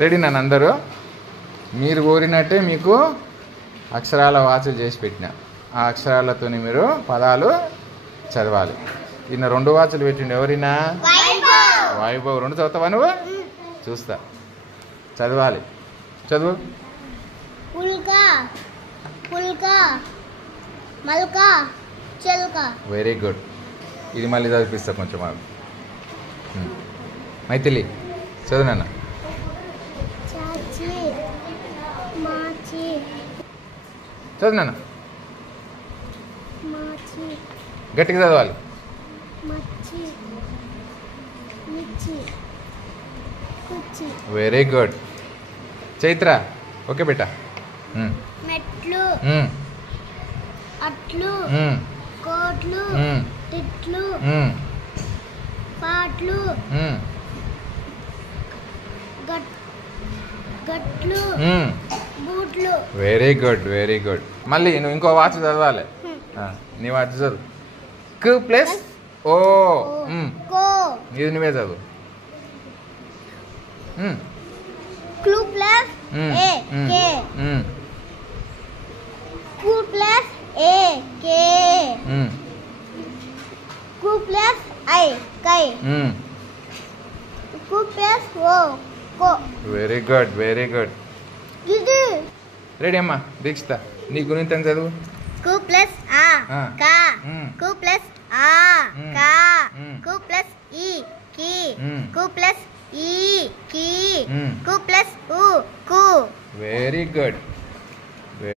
Ready నన్ను అందరూ మీరు కోరినట్టే మీకు అక్షరాల వాచులు చేసి పెట్టిన ఆ అక్షరాలతో మీరు పదాలు చదవాలి. ఈయన 2 వాచులు పెట్టిండు. ఎవరినా? వైభవ్. 2 చదువుతావా నువ్వు? చూస్తా. చదవాలి. చదువు. Very good. ఇది మళ్ళీ చదివిస్తా కొంచెం మాకు. మైథిలి చదువు నాన్న. చదువు నాన్న. గట్టిగా చదవాలి. Very good. చైత్ర ఓకే బేటా. మెట్లు, అట్లు, కోట్లు, తిట్లు, పాట్లు, గట్లు, బూట్లు. Very good very good. మళ్ళీ నువ్వు ఇంకో వాచ్ చదవాలి. నీ వాచ్ చదువు. కు ప్లస్ ఓ. ఇది నువ్వే చదువు. క్లూ ప్లస్ ఏ కే. కు ప్లస్ ఏ కే. కు ప్లస్ ఐ కై. కు ప్లస్ ఓ కో. Very good very good. ఇది రెడీ అమ్మా. దీక్షిత నీ గురించి చదువు. కు ప్లస్ ఆ కా. కు ప్లస్ ఆ కా. కు ప్లస్ ఈ కి. కు ప్లస్ ఈ కి. కు ప్లస్ ఉ కు. Very good.